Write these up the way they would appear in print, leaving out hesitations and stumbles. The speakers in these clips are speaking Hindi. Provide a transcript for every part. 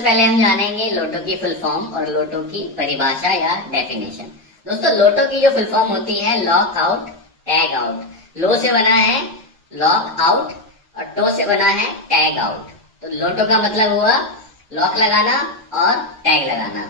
सबसे पहले हम जानेंगे लोटो की फुल फॉर्म और लोटो की परिभाषा या डेफिनेशन। दोस्तों, लोटो की जो फुल फॉर्म होती है लॉक आउट टैग आउट। लो से बना है लॉक आउट और टो से बना है टैग आउट। तो लोटो का मतलब हुआ लॉक लगाना और टैग लगाना,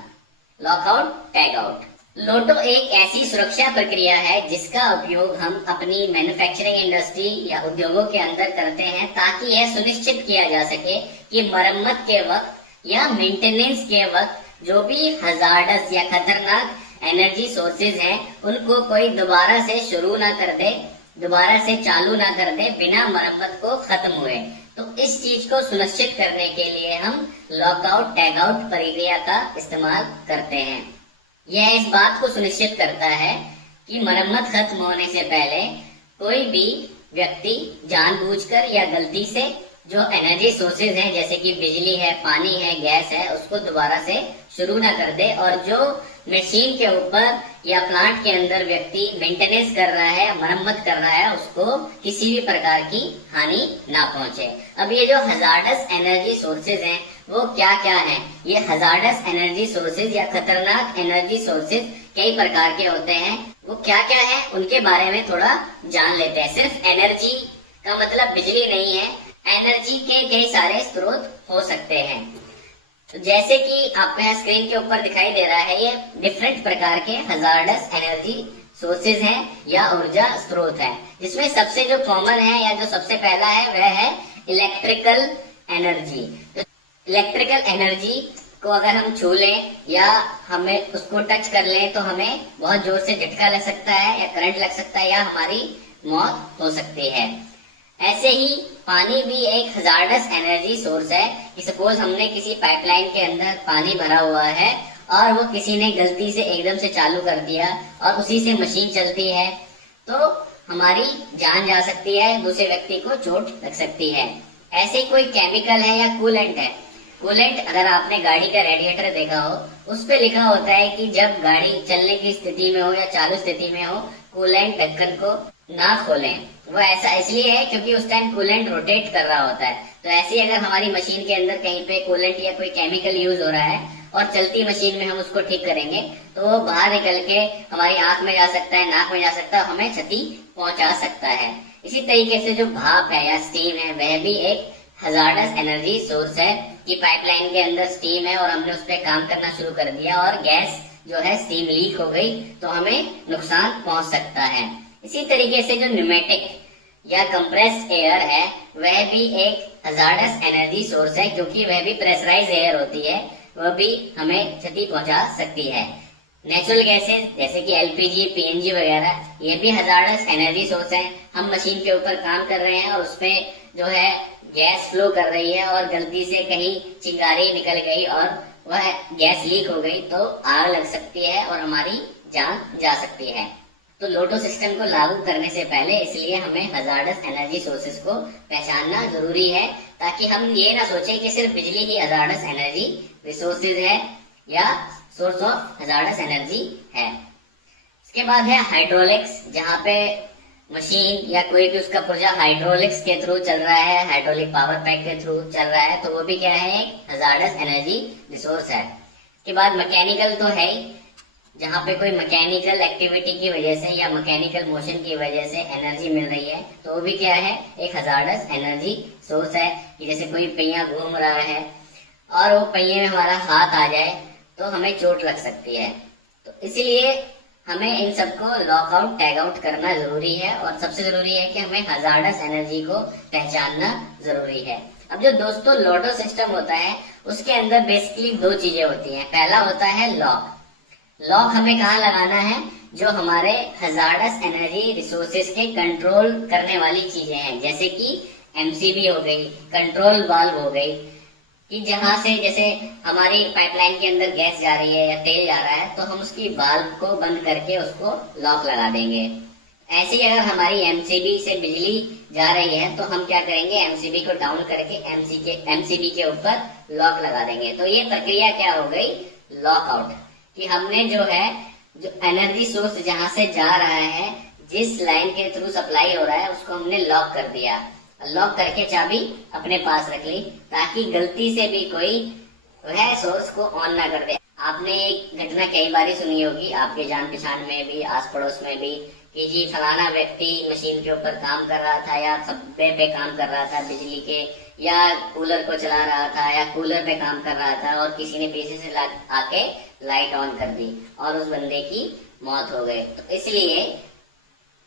लॉक आउट टैग आउट। लोटो एक ऐसी सुरक्षा प्रक्रिया है जिसका उपयोग हम अपनी मैन्युफैक्चरिंग इंडस्ट्री या उद्योगों के अंदर करते हैं ताकि यह सुनिश्चित किया जा सके कि मरम्मत के वक्त या मेंटेनेंस के वक्त जो भी हजार्डस या खतरनाक एनर्जी सोर्सेज हैं उनको कोई दोबारा से शुरू ना कर दे, दोबारा से चालू ना कर दे बिना मरम्मत को खत्म हुए। तो इस चीज को सुनिश्चित करने के लिए हम लॉकआउट टैग आउट प्रक्रिया का इस्तेमाल करते हैं। यह इस बात को सुनिश्चित करता है कि मरम्मत खत्म होने से पहले कोई भी व्यक्ति जानबूझकर या गलती से जो एनर्जी सोर्सेज हैं जैसे कि बिजली है, पानी है, गैस है, उसको दोबारा से शुरू ना कर दे और जो मशीन के ऊपर या प्लांट के अंदर व्यक्ति मेंटेनेंस कर रहा है, मरम्मत कर रहा है, उसको किसी भी प्रकार की हानि ना पहुंचे। अब ये जो हजार्डस एनर्जी सोर्सेज हैं वो क्या क्या हैं? ये हजार्डस एनर्जी सोर्सेज या खतरनाक एनर्जी सोर्सेज कई प्रकार के होते हैं। वो क्या क्या है उनके बारे में थोड़ा जान लेते हैं। सिर्फ एनर्जी का मतलब बिजली नहीं है, एनर्जी के कई सारे स्रोत हो सकते हैं। तो जैसे कि आपको यहाँ स्क्रीन के ऊपर दिखाई दे रहा है, ये डिफरेंट प्रकार के हजार्डस एनर्जी सोर्सेज हैं या ऊर्जा स्रोत हैं, जिसमें सबसे जो कॉमन है या जो सबसे पहला है वह है इलेक्ट्रिकल एनर्जी। तो इलेक्ट्रिकल एनर्जी को अगर हम छू लें या हमें उसको टच कर लें तो हमें बहुत जोर से झटका लग सकता है या करंट लग सकता है या हमारी मौत हो सकती है। ऐसे ही पानी भी एक हजार्डस एनर्जी सोर्स है कि सपोज हमने किसी पाइपलाइन के अंदर पानी भरा हुआ है और वो किसी ने गलती से एकदम से चालू कर दिया और उसी से मशीन चलती है तो हमारी जान जा सकती है, दूसरे व्यक्ति को चोट लग सकती है। ऐसे ही कोई केमिकल है या कूलेंट है। कूलेंट अगर आपने गाड़ी का रेडिएटर देखा हो उस पे लिखा होता है कि जब गाड़ी चलने की स्थिति में हो या चालू स्थिति में हो कूलेंट ढक्कन को ना खोलें। वो ऐसा इसलिए है क्योंकि उस टाइम कूलेंट रोटेट कर रहा होता है। तो ऐसे ही अगर हमारी मशीन के अंदर कहीं पे कूलेंट या कोई केमिकल यूज हो रहा है और चलती मशीन में हम उसको ठीक करेंगे तो वो बाहर निकल के हमारी आंख में जा सकता है, नाक में जा सकता है, हमें क्षति पहुंचा सकता है। इसी तरीके से जो भाप है या स्टीम है वह भी एक हजार्डस एनर्जी सोर्स है कि पाइपलाइन के अंदर स्टीम है और हमने उस पर काम करना शुरू कर दिया और गैस जो है स्टीम लीक हो गई तो हमें नुकसान पहुंच सकता है। इसी तरीके से जो न्यूमेटिक या कंप्रेस्ड एयर है वह भी एक हजार्डस एनर्जी सोर्स है क्योंकि वह भी प्रेशराइज एयर होती है, वह भी हमें क्षति पहुंचा सकती है। नेचुरल गैसेस जैसे कि एलपीजी, पीएनजी वगैरह ये भी हजार्डस एनर्जी सोर्स है। हम मशीन के ऊपर काम कर रहे हैं और उसमें जो है गैस फ्लो कर रही है और गलती से कहीं चिंगारी निकल गई और वह गैस लीक हो गई तो आग लग सकती है और हमारी जान जा सकती है। तो लोटो सिस्टम को लागू करने से पहले इसलिए हमें हजार्डस एनर्जी सोर्सेज को पहचानना जरूरी है ताकि हम ये ना सोचें कि सिर्फ बिजली ही हजार्डस एनर्जी रिसोर्सेज है या सोर्स ऑफ हजार्डस एनर्जी है। इसके बाद है हाइड्रोलिक्स, जहाँ पे मशीन या कोई भी उसका पुर्जा हाइड्रोलिक्स के थ्रू चल रहा है, हाइड्रोलिक पावर पैक के थ्रू चल रहा है तो वो भी क्या है, एक हजार्डस एनर्जी रिसोर्स है। इसके बाद मैकेनिकल तो है ही, जहाँ पे कोई मैकेनिकल एक्टिविटी की वजह से या मैकेनिकल मोशन की वजह से एनर्जी मिल रही है तो वो भी क्या है, एक हजार्डस एनर्जी सोर्स है। कि जैसे कोई पहिया घूम रहा है और वो पहिए में हमारा हाथ आ जाए तो हमें चोट लग सकती है। तो इसीलिए हमें इन सबको लॉकआउट टैग आउट करना जरूरी है और सबसे जरूरी है कि हमें हजार्डस एनर्जी को पहचानना जरूरी है। अब जो दोस्तों लोटो सिस्टम होता है उसके अंदर बेसिकली दो चीजें होती हैं। पहला होता है लॉक। लॉक हमें कहाँ लगाना है, जो हमारे हजार्डस एनर्जी रिसोर्सेज के कंट्रोल करने वाली चीजें हैं, जैसे कि एमसीबी हो गई, कंट्रोल वाल्व हो गई, कि जहां से जैसे हमारी पाइपलाइन के अंदर गैस जा रही है या तेल जा रहा है तो हम उसकी वाल्व को बंद करके उसको लॉक लगा देंगे। ऐसे ही अगर हमारी एमसीबी से बिजली जा रही है तो हम क्या करेंगे, एमसीबी को डाउन करके एमसीबी के ऊपर लॉक लगा देंगे। तो ये प्रक्रिया क्या हो गई, लॉकआउट, कि हमने जो है जो एनर्जी सोर्स जहां से जा रहा है, जिस लाइन के थ्रू सप्लाई हो रहा है उसको हमने लॉक कर दिया। लॉक करके चाबी अपने पास रख ली ताकि गलती से भी कोई वह सोर्स को ऑन ना कर दे। आपने एक घटना कई बार सुनी होगी, आपके जान पहचान में भी, आस पड़ोस में भी, कि जी फलाना व्यक्ति मशीन के ऊपर काम कर रहा था या खंबे पे काम कर रहा था बिजली के, या कूलर को चला रहा था या कूलर पे काम कर रहा था, और किसी ने पीछे से आके लाइट ऑन कर दी और उस बंदे की मौत हो गई। तो इसलिए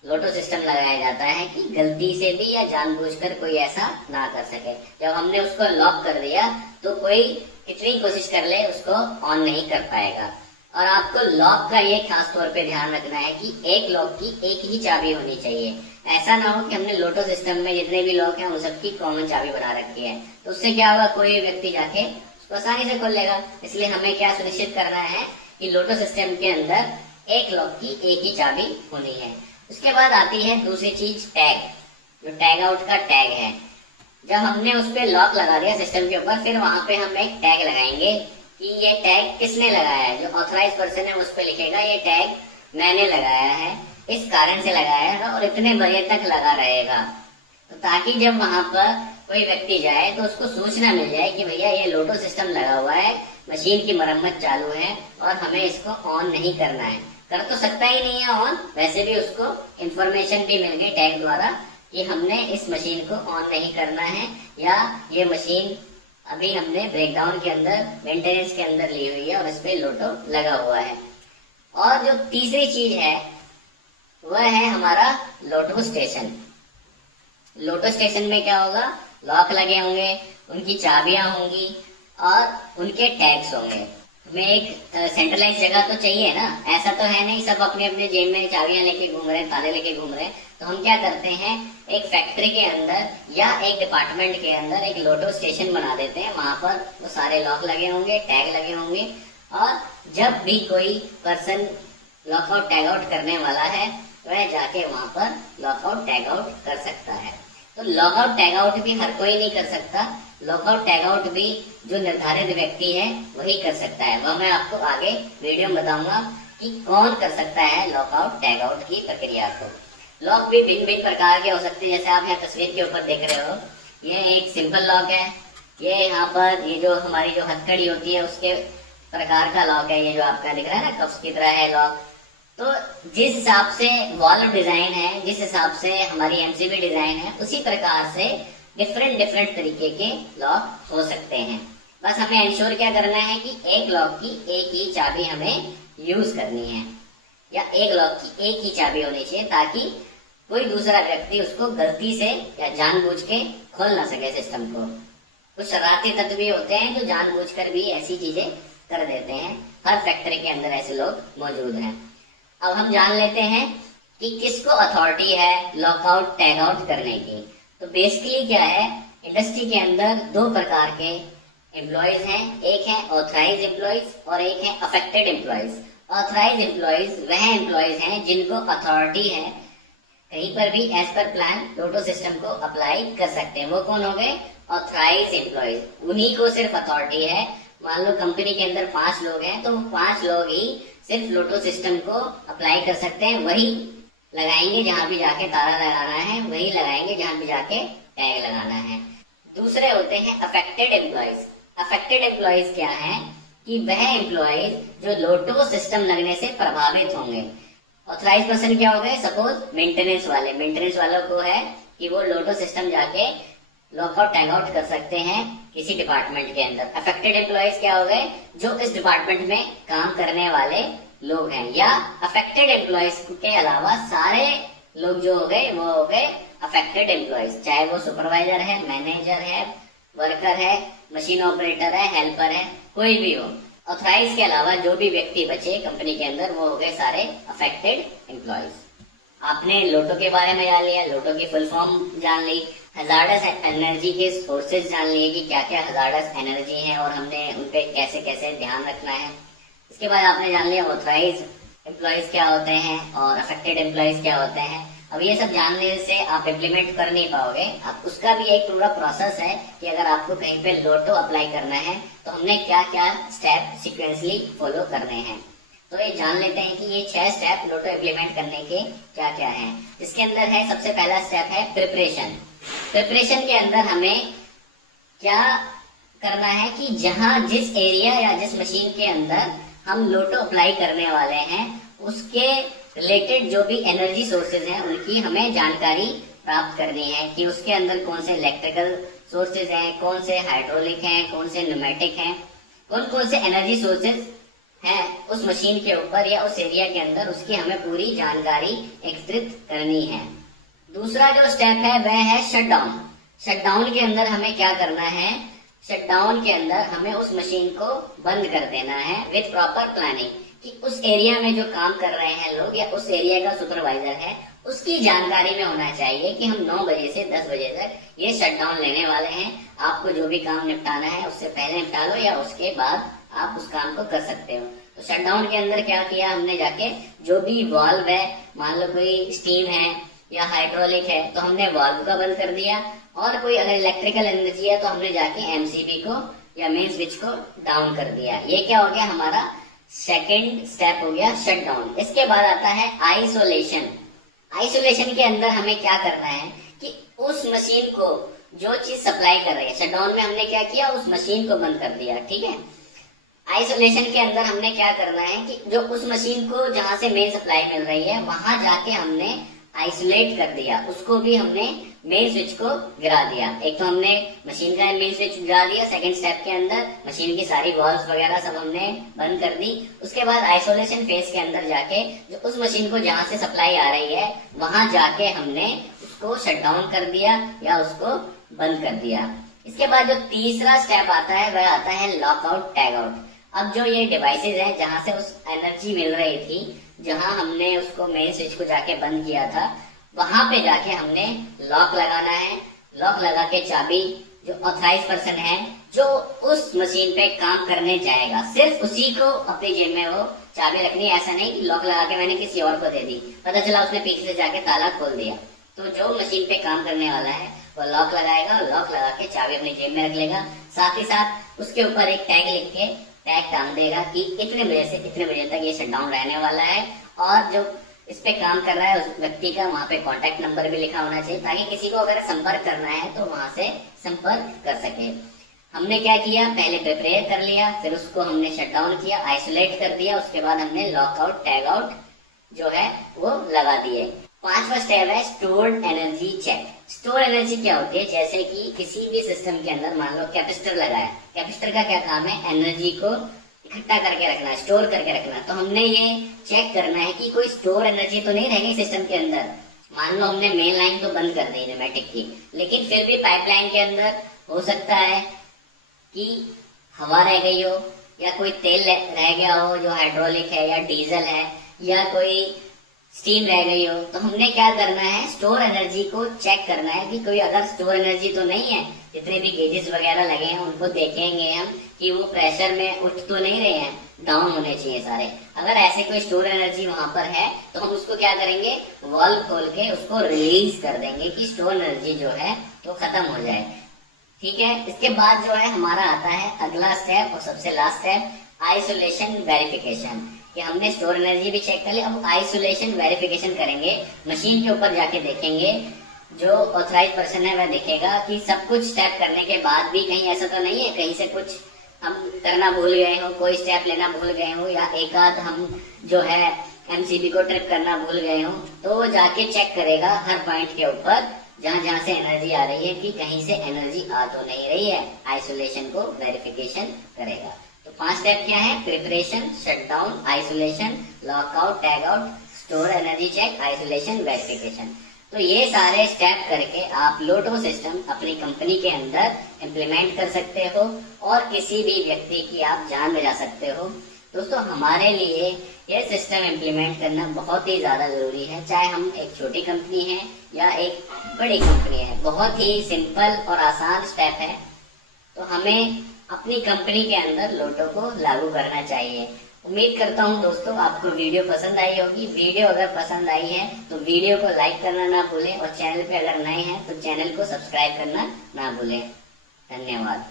लोटो सिस्टम लगाया जाता है कि गलती से भी या जानबूझकर कोई ऐसा ना कर सके। जब हमने उसको लॉक कर दिया तो कोई कितनी कोशिश कर ले उसको ऑन नहीं कर पाएगा। और आपको लॉक का ये खास तौर पे ध्यान रखना है कि एक लॉक की एक ही चाबी होनी चाहिए। ऐसा ना हो कि हमने लोटो सिस्टम में जितने भी लॉक हैं उन सबकी कॉमन चाबी बना रखी है, तो उससे क्या होगा, कोई व्यक्ति जाके उसको आसानी से खोल लेगा। इसलिए हमें क्या सुनिश्चित करना है कि लोटो सिस्टम के अंदर एक लॉक की एक ही चाबी होनी है। उसके बाद आती है दूसरी चीज, टैग। जो टैग आउट का टैग है, जब हमने उस पर लॉक लगा दिया सिस्टम के ऊपर, फिर वहां पे हम एक टैग लगाएंगे कि ये टैग किसने लगाया है। जो ऑथराइज पर्सन है उस पर लिखेगा ये टैग मैंने लगाया है, इस कारण से लगाया है और इतने बजे तक लगा रहेगा। तो ताकि जब वहां पर कोई व्यक्ति जाए तो उसको सूचना मिल जाए कि भैया ये लोटो सिस्टम लगा हुआ है, मशीन की मरम्मत चालू है और हमें इसको ऑन नहीं करना है। कर तो सकता ही नहीं है ऑन, वैसे भी उसको इंफॉर्मेशन भी मिल गई टैग द्वारा कि हमने इस मशीन को ऑन नहीं करना है, या ये मशीन अभी हमने ब्रेकडाउन के अंदर, मेंटेनेंस के अंदर ली हुई है और इस पे लोटो लगा हुआ है। और जो तीसरी चीज है वह है हमारा लोटो स्टेशन। लोटो स्टेशन में क्या होगा, लॉक लगे होंगे, उनकी चाबियां होंगी और उनके टैग्स होंगे। हमें एक सेंट्रलाइज जगह तो चाहिए ना, ऐसा तो है नहीं सब अपने अपने जेब में चाबियां लेके घूम रहे हैं, ताले लेके घूम रहे हैं। तो हम क्या करते हैं, एक फैक्ट्री के अंदर या एक डिपार्टमेंट के अंदर एक लोटो स्टेशन बना देते हैं। वहां पर वो सारे लॉक लगे होंगे, टैग लगे होंगे, और जब भी कोई पर्सन लॉकआउट टैग आउट करने वाला है वह जाके वहां पर लॉकआउट टैग आउट कर सकता है। तो लॉकआउट टैग आउट भी हर कोई नहीं कर सकता, लॉकआउट टैग आउट भी जो निर्धारित व्यक्ति है वही कर सकता है। वह मैं आपको आगे वीडियो में बताऊंगा कि कौन कर सकता है लॉकआउट टैग आउट की प्रक्रिया को। लॉक भी भिन्न भिन्न प्रकार के हो सकते हैं, जैसे आप यहाँ तस्वीर के ऊपर देख रहे हो, ये एक सिंपल लॉक है। ये यहाँ पर ये जो हमारी जो हथकड़ी होती है उसके प्रकार का लॉक है, ये जो आपका दिख रहा है ना कप्स की तरह है लॉक। तो जिस हिसाब से वॉल्व डिजाइन है, जिस हिसाब से हमारी एमसीबी डिजाइन है, उसी प्रकार से डिफरेंट डिफरेंट तरीके के लॉक हो सकते हैं। बस हमें इंश्योर क्या करना है कि एक लॉक की एक ही चाबी हमें यूज करनी है, या एक लॉक की एक ही चाबी होनी चाहिए, ताकि कोई दूसरा व्यक्ति उसको गलती से या जानबूझ के खोल ना सके सिस्टम को। कुछ शरारती तत्व भी होते हैं जो जानबूझकर भी ऐसी चीजें कर देते हैं। हर फैक्ट्री के अंदर ऐसे लोग मौजूद हैं। अब हम जान लेते हैं कि किसको अथॉरिटी है लॉकआउट टैग आउट करने की। तो बेसिकली क्या है, इंडस्ट्री के अंदर दो प्रकार के एम्प्लॉयज हैं, एक है ऑथराइज एम्प्लॉयज और एक है अफेक्टेड एम्प्लॉयज। ऑथराइज एम्प्लॉयज वह एम्प्लॉयज हैं जिनको अथॉरिटी है कहीं पर भी एज पर प्लान लोटो सिस्टम को अप्लाई कर सकते हैं। वो कौन हो गए, ऑथराइज एम्प्लॉयज। उन्हीं को सिर्फ अथॉरिटी है। मान लो कंपनी के अंदर 5 लोग हैं, तो 5 लोग ही सिर्फ लोटो सिस्टम को अप्लाई कर सकते हैं। वही लगाएंगे जहां भी जाके ताला लगाना है, वही लगाएंगे जहां भी जाके टैग लगाना है। दूसरे होते हैं अफेक्टेड एम्प्लॉयज। अफेक्टेड एम्प्लॉयज क्या है कि वह एम्प्लॉयज जो लोटो सिस्टम लगने से प्रभावित होंगे। ऑथराइज पर्सन क्या हो गए, सपोज मेंटेनेंस वाले। मेंटेनेंस वालों को है कि वो लोटो सिस्टम जाके लॉकआउट टैग आउट कर सकते हैं किसी डिपार्टमेंट के अंदर। अफेक्टेड एम्प्लॉयज क्या हो गए, जो इस डिपार्टमेंट में काम करने वाले लोग हैं। या अफेक्टेड एम्प्लॉयज के अलावा सारे लोग जो हो गए वो हो गए अफेक्टेड एम्प्लॉयज, चाहे वो सुपरवाइजर है, मैनेजर है, वर्कर है, मशीन ऑपरेटर है, हेल्पर है, कोई भी हो। ऑथराइज के अलावा जो भी व्यक्ति बचे कंपनी के अंदर वो हो गए सारे अफेक्टेड एम्प्लॉयज। आपने लोटो के बारे में जान लिया, लोटो की फुल फॉर्म जान ली, हजार्डस एनर्जी के सोर्सेज जान लिए कि क्या क्या हजार्डस एनर्जी है और हमने उन पे कैसे कैसे ध्यान रखना है। इसके बाद आपने जान लिया ऑथराइज एम्प्लॉयज क्या होते हैं और अफेक्टेड एम्प्लॉयज क्या होते हैं। अब ये सब जानने से आप इम्प्लीमेंट कर नहीं पाओगे। अब उसका भी एक पूरा प्रोसेस है कि अगर आपको कहीं पे लोटो अप्लाई करना है तो हमने क्या क्या स्टेप सिक्वेंसली फॉलो करने हैं। तो ये जान लेते हैं कि ये 6 स्टेप लोटो इम्प्लीमेंट करने के क्या क्या हैं। इसके अंदर है सबसे पहला स्टेप है प्रिपरेशन। प्रिपरेशन के अंदर हमें क्या करना है कि जहां जिस एरिया या जिस मशीन के अंदर हम लोटो अप्लाई करने वाले हैं उसके रिलेटेड जो भी एनर्जी सोर्सेज हैं उनकी हमें जानकारी प्राप्त करनी है कि उसके अंदर कौन से इलेक्ट्रिकल सोर्सेज हैं, कौन से हाइड्रोलिक हैं, कौन से न्यूमेटिक हैं, कौन कौन से एनर्जी सोर्सेज हैं उस मशीन के ऊपर या उस एरिया के अंदर, उसकी हमें पूरी जानकारी एकत्रित करनी है। दूसरा जो स्टेप है वह है शटडाउन। शटडाउन के अंदर हमें क्या करना है, शटडाउन के अंदर हमें उस मशीन को बंद कर देना है विथ प्रॉपर प्लानिंग, कि उस एरिया में जो काम कर रहे हैं लोग या उस एरिया का सुपरवाइजर है उसकी जानकारी में होना चाहिए कि हम 9 बजे से 10 बजे तक ये शटडाउन लेने वाले हैं। आपको जो भी काम निपटाना है उससे पहले निपटा लो या उसके बाद आप उस काम को कर सकते हो। तो शटडाउन के अंदर क्या किया हमने, जाके जो भी वाल्व है, मान लो कोई स्टीम है या हाइड्रोलिक है तो हमने वाल्व का बंद कर दिया, और कोई अगर इलेक्ट्रिकल एनर्जी है तो हमने जाके एमसीबी को या मेन स्विच को डाउन कर दिया। ये क्या हो गया, हमारा सेकेंड स्टेप हो गया शटडाउन। इसके बाद आता है आइसोलेशन। आइसोलेशन के अंदर हमें क्या करना है कि उस मशीन को जो चीज सप्लाई कर रही है, शटडाउन में हमने क्या किया, उस मशीन को बंद कर दिया, ठीक है। आइसोलेशन के अंदर हमने क्या करना है कि जो उस मशीन को जहां से मेन सप्लाई मिल रही है वहां जाके हमने आइसोलेट कर दिया, उसको भी हमने मेन स्विच को गिरा दिया। एक तो हमने मशीन का मेन स्विच गिरा दिया, सेकंड स्टेप के अंदर मशीन की सारी वॉल्व्स वगैरह सब हमने बंद कर दी। उसके बाद आइसोलेशन फेज के अंदर जाके जो उस मशीन को जहां से सप्लाई आ रही है वहां जाके हमने उसको शट डाउन कर दिया या उसको बंद कर दिया। इसके बाद जो तीसरा स्टेप आता है वह आता है लॉकआउट टैग आउट। अब जो ये डिवाइसेज हैं जहां से उस एनर्जी मिल रही थी, जहां हमने उसको मेन स्विच को जाके बंद किया था, वहां पे जाके हमने लॉक लगाना है। लॉक लगा के चाबी जो ऑथराइज पर्सन है जो उस मशीन पे काम करने जाएगा, सिर्फ उसी को अपनी जेब में वो चाबी रखनी है। ऐसा नहीं कि लॉक लगा के मैंने किसी और को दे दी, पता चला उसने पीछे से जाके ताला खोल दिया। तो जो मशीन पे काम करने वाला है वो लॉक लगाएगा, लॉक लगा के चाबी अपनी जेब में रख लेगा। साथ ही साथ उसके ऊपर एक टैग लिख के टैग टांग देगा कि इतने बजे से इतने बजे तक ये शटडाउन रहने वाला है, और जो इस पे काम कर रहा है उस व्यक्ति का वहां पे कांटेक्ट नंबर भी लिखा होना चाहिए, ताकि किसी को अगर संपर्क करना है तो वहां से संपर्क कर सके। हमने क्या किया, पहले प्रिपेयर कर लिया, फिर उसको हमने शट डाउन किया, आइसोलेट कर दिया, उसके बाद हमने लॉकआउट टैग आउट जो है वो लगा दिए। पांचवा स्टेप है stored energy check. Store energy क्या होती है, जैसे कि किसी भी सिस्टम के अंदर मान लो कैपेसिटर लगा है, कैपेसिटर का क्या काम है, एनर्जी को इकट्ठा करके रखना, स्टोर करके रखना। तो हमने ये चेक करना है कि कोई स्टोर एनर्जी तो नहीं रहेगी सिस्टम के अंदर। मान लो हमने मेन लाइन तो बंद कर दी न्यूमेटिक की, लेकिन फिर भी पाइपलाइन के अंदर हो सकता है कि हवा रह गई हो, या कोई तेल रह गया हो जो हाइड्रोलिक है या डीजल है, या कोई स्टीम रह गई हो। तो हमने क्या करना है, स्टोर एनर्जी को चेक करना है कि कोई अगर स्टोर एनर्जी तो नहीं है, जितने भी गेजेस वगैरह लगे हैं उनको देखेंगे हम कि वो प्रेशर में उठ तो नहीं रहे हैं, डाउन होने चाहिए सारे। अगर ऐसे कोई स्टोर एनर्जी वहां पर है तो हम उसको क्या करेंगे, वाल्व खोल के उसको रिलीज कर देंगे कि स्टोर एनर्जी जो है वो खत्म हो जाए, ठीक है। इसके बाद जो है हमारा आता है अगला स्टेप और सबसे लास्ट स्टेप, आइसोलेशन वेरिफिकेशन, कि हमने स्टोर एनर्जी भी चेक कर लिया। अब आइसोलेशन वेरिफिकेशन करेंगे, मशीन के ऊपर जाके देखेंगे, जो ऑथराइज पर्सन है वह देखेगा कि सब कुछ स्टेप करने के बाद भी कहीं ऐसा तो नहीं है कहीं से कुछ हम करना भूल गए हो, कोई स्टेप लेना भूल गए हो, या एक आध हम जो है एमसीबी को ट्रिप करना भूल गए हो, तो वो जाके चेक करेगा हर पॉइंट के ऊपर जहां जहां से एनर्जी आ रही है कि कहीं से एनर्जी आ तो नहीं रही है, आइसोलेशन को वेरिफिकेशन करेगा। तो 5 स्टेप क्या है, preparation, shutdown, isolation, lockout, tag out, store energy check, isolation, verification. तो ये सारे स्टेप करके आप लोटो सिस्टम अपनी कंपनी के अंदर इम्प्लीमेंट कर सकते हो और किसी भी व्यक्ति की आप जान बचा सकते हो। दोस्तों हमारे लिए ये सिस्टम इम्प्लीमेंट करना बहुत ही ज्यादा जरूरी है, चाहे हम एक छोटी कंपनी है या एक बड़ी कंपनी है। बहुत ही सिंपल और आसान स्टेप है, तो हमें अपनी कंपनी के अंदर लोटो को लागू करना चाहिए। उम्मीद करता हूँ दोस्तों आपको वीडियो पसंद आई होगी। वीडियो अगर पसंद आई है तो वीडियो को लाइक करना ना भूलें, और चैनल पे अगर नए हैं तो चैनल को सब्सक्राइब करना ना भूलें। धन्यवाद।